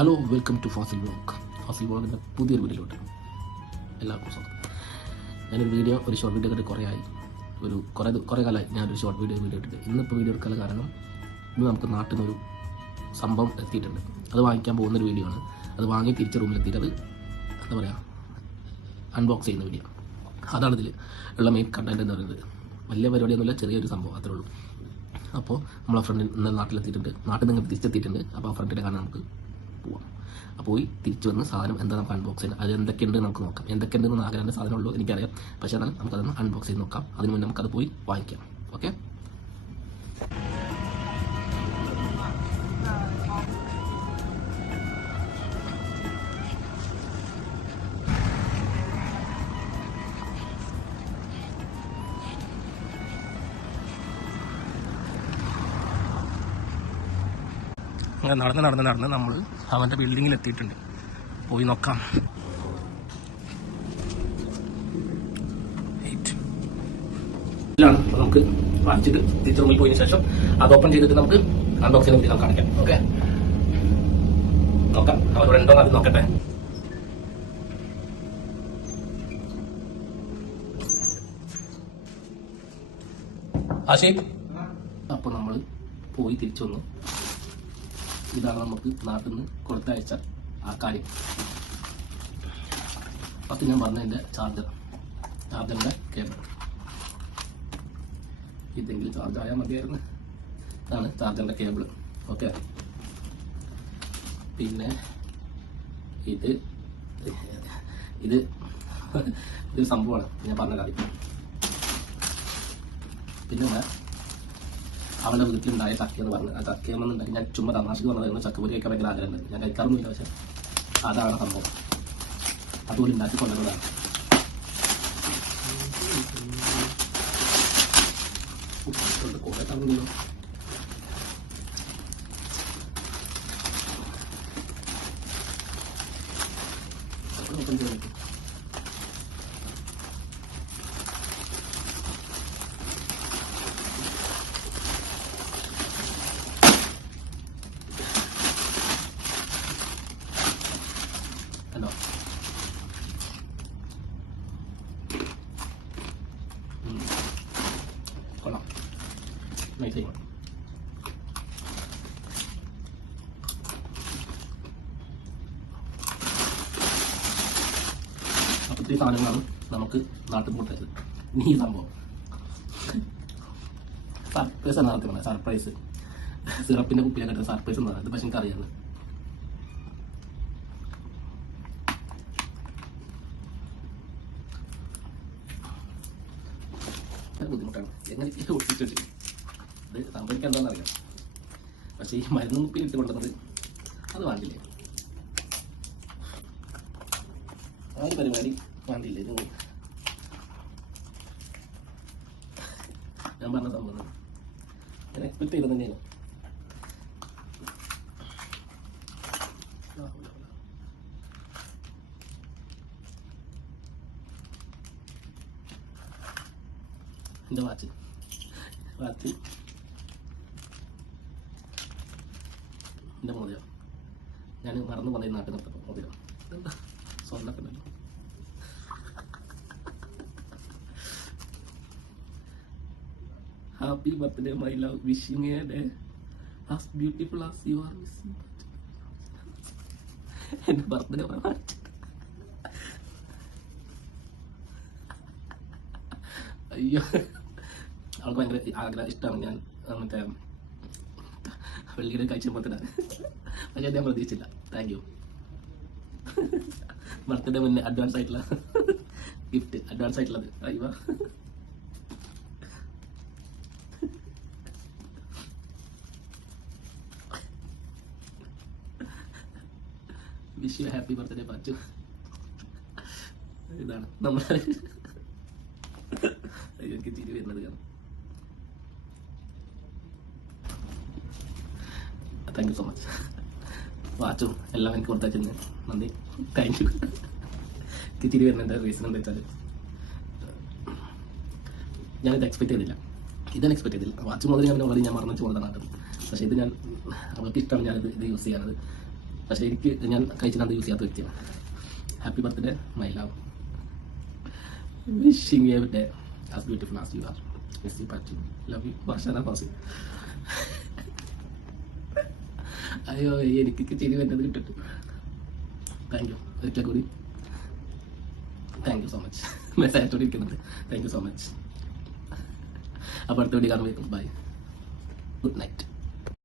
Hello, welcome to Fazil vlog. Fazil വ്ളോഗിൻ്റെ പുതിയൊരു വീഡിയോയിലോട്ട് എല്ലാവർക്കും സ്വാഗതം. ഒരു ഷോർട്ട് വീഡിയോ ഒക്കെ കുറേ ആയി, കുറേ കാലമായി ഞാനൊരു ഷോർട്ട് വീഡിയോ ഇട്ടിട്ട്. ഇന്നിപ്പോൾ വീഡിയോ എടുക്കാൻ കാരണം ഇന്ന് നമുക്ക് നാട്ടിൽ നിന്നൊരു സംഭവം എത്തിയിട്ടുണ്ട്. അത് വാങ്ങിക്കാൻ പോകുന്നൊരു വീഡിയോ ആണ്. അത് വാങ്ങി തിരിച്ച് റൂമിലെത്തിയിട്ട് അത് എന്താ പറയുക, അൺബോക്സ് ചെയ്യുന്ന വീഡിയോ. അതാണ് ഇതിൽ ഉള്ള മെയിൻ കണ്ടൻറ്റ് എന്ന് പറയുന്നത്. വലിയ പരിപാടിയൊന്നുമില്ല, ചെറിയൊരു സംഭവം അത്രേ ഉള്ളൂ. അപ്പോൾ നമ്മളെ ഫ്രണ്ട് ഇന്നലെ നാട്ടിലെത്തിയിട്ടുണ്ട്, നാട്ടിൽ നിന്ന് തിരിച്ചെത്തിയിട്ടുണ്ട്. അപ്പോൾ ആ ഫ്രണ്ടിനെ കാണാൻ നമുക്ക് പോവാം. അപ്പോൾ പോയി തിരിച്ചു വന്ന് സാധനം എന്താ നമുക്ക് അൺബോക്സ് ചെയ്യാം, അത് എന്തൊക്കെയുണ്ട് നമുക്ക് നോക്കാം. എന്തൊക്കെയുണ്ടെന്ന് ആഗ്രഹം സാധനമുള്ളൂ എനിക്കറിയാം, പക്ഷേ അതാണ് നമുക്കതൊന്ന് അൺബോക്സ് ചെയ്ത് നോക്കാം. അതിന് മുന്നേ നമുക്കത് പോയി വാങ്ങിക്കാം. ഓക്കെ, അങ്ങനെ നടന്ന് നമ്മൾ അവൻ്റെ ബിൽഡിങ്ങിൽ എത്തിയിട്ടുണ്ട്. പോയി നോക്കാം. നമുക്ക് വാങ്ങിച്ചിട്ട് തിരിച്ച് റൂമിൽ പോയതിനു ശേഷം അത് ഓപ്പൺ ചെയ്തിട്ട് നമുക്ക് അൺബോക്സ് ചെയ്യുന്ന വീഡിയോ കാണിക്കാം. ഓക്കെ, നോക്കാം അവരോട് ഉണ്ടോ അത് നോക്കട്ടെ. അപ്പോൾ നമ്മൾ പോയി തിരിച്ചു വന്നു. ഇതാണ് നമുക്ക് നാട്ടിൽ നിന്ന് കൊടുത്തയച്ച ആ കാര്യം. അപ്പം ഞാൻ പറഞ്ഞ എൻ്റെ ചാർജറിൻ്റെ കേബിൾ. ഇതെങ്കിലും ചാർജ് ആയാൽ മതിയായിരുന്നു. ഇതാണ് ചാർജറിൻ്റെ കേബിൾ. ഓക്കെ, പിന്നെ ഇതൊരു സംഭവമാണ് ഞാൻ പറഞ്ഞ കാര്യം. പിന്നെ അവൻ്റെ വീട്ടിലുണ്ടായ ചക്കയെന്ന് പറഞ്ഞു. ആ ചക്കയെന്നുണ്ടെങ്കിൽ ഞാൻ ചുമ്മാ തമാശക്ക് പറഞ്ഞതായിരുന്നു. ചക്കപ്പൊരി കഴിക്കാൻ ഭയങ്കര ആഗ്രഹമുണ്ട്. ഞാൻ കഴിക്കാറൊന്നുമില്ല, പക്ഷെ അതാണ് സംഭവം. അതുപോലെ ഉണ്ടാക്കി കൊണ്ടുവന്നതാണ്. കുറേ കാണുമല്ലോ. ഓപ്പൺ ചെയ്യാൻ പറ്റും. കൊള്ളാം, നൈസ്. അപ്പോൾ ഇത്തിരി സാധനങ്ങളാണ് നമുക്ക് നാട്ടിൽ പോട്ടത്. ഇനി ഈ സംഭവം സർപ്രൈസ് ആണ് നടത്തുന്നത്. സർപ്രൈസ് സിറപ്പിൻ്റെ കുപ്പിയൊക്കെ കിട്ടുന്ന സർപ്രൈസ് എന്ന് പറയുന്നത്. പക്ഷെ എനിക്കറിയാം ബുദ്ധിമുട്ടാണ്. എങ്ങനെയൊക്കെ ഒട്ടിച്ചു വെച്ചു ഇത് സംഭവിക്കാൻ എന്താണെന്ന് അറിയാം. പക്ഷേ ഈ മരുന്ന് കുപ്പി ഇട്ട് കൊണ്ടുവന്നത് അത് വേണ്ടില്ലേ, ആ ഒരു പരിപാടി വേണ്ടില്ലേ. ഇത് ഞാൻ പറഞ്ഞ സംഭവം ഞാൻ എക്സ്പെക്ട് ചെയ്തത് തന്നെയാണ്. എൻ്റെ വാച്ച് എൻ്റെ മോതിരം ഞാൻ മറന്നു പറഞ്ഞ നാട്ടിൽ നിർത്തപ്പോൾ മോതിരം സ്വർണ്ണൊക്കെ ഉണ്ടല്ലോ. Happy birthday my love, wishing A day as beautiful as you R missing. എൻ്റെ ബർത്ത്ഡേ അയ്യോ, അവൾക്ക് ഭയങ്കര ഇഷ്ടമാണ്. ഞാൻ മറ്റേ വെള്ളിയുടെ കഴിച്ചപ്പോഴത്തേനാണ്. പക്ഷേ ഞാൻ പ്രതീക്ഷിച്ചില്ല. Thank you. ബർത്ത്ഡേ മുന്നേ അഡ്വാൻസ് ആയിട്ടുള്ള ഗിഫ്റ്റ്, അഡ്വാൻസ് ആയിട്ടുള്ളത്. അയ്യോ, wish you happy birthday Pachu. ഇതാണ് നമ്മളെ എനിക്ക് ചിരി വരുന്നത് കാരണം. Thank you so much. വാച്ചും എല്ലാം എനിക്ക് കൊടുത്തയച്ചതിന് നന്ദി, താങ്ക് യു. എനിക്ക് ചിരി വരുന്നതിൻ്റെ റീസൺ എന്താ വെച്ചാൽ ഞാനിത് എക്സ്പെക്ട് ചെയ്തില്ല. ഇതാണ് എക്സ്പെക്ട് ചെയ്തില്ല. വാച്ച് മുതൽ ഞാൻ വളരെ മറന്നു പോകുന്ന നാട്ടിൽ. പക്ഷേ ഇത് അവർക്ക് ഇഷ്ടമാണ് ഞാനിത് യൂസ് ചെയ്യാനത്. പക്ഷേ എനിക്ക് ഞാൻ കഴിച്ചിട്ട് യൂസ് ചെയ്യാത്ത വ്യക്തിയാണ്. Happy birthday my love, wishing you a day as beautiful as you are. Miss you പാറ്റി, ലവ് യു. വർഷാന ഫാസി. അയ്യോ എനിക്ക് ചിരി വരുന്നത് കിട്ടിട്ട്. താങ്ക് യു ഒരിക്കൽ കൂടി. Thank you so much. Message അയച്ചോണ്ടിരിക്കുന്നുണ്ട്. Thank you so much. അപ്പോൾ അടുത്ത വീഡിയോ കാണുമ്പോഴേക്കും ബൈ, ഗുഡ് നൈറ്റ്.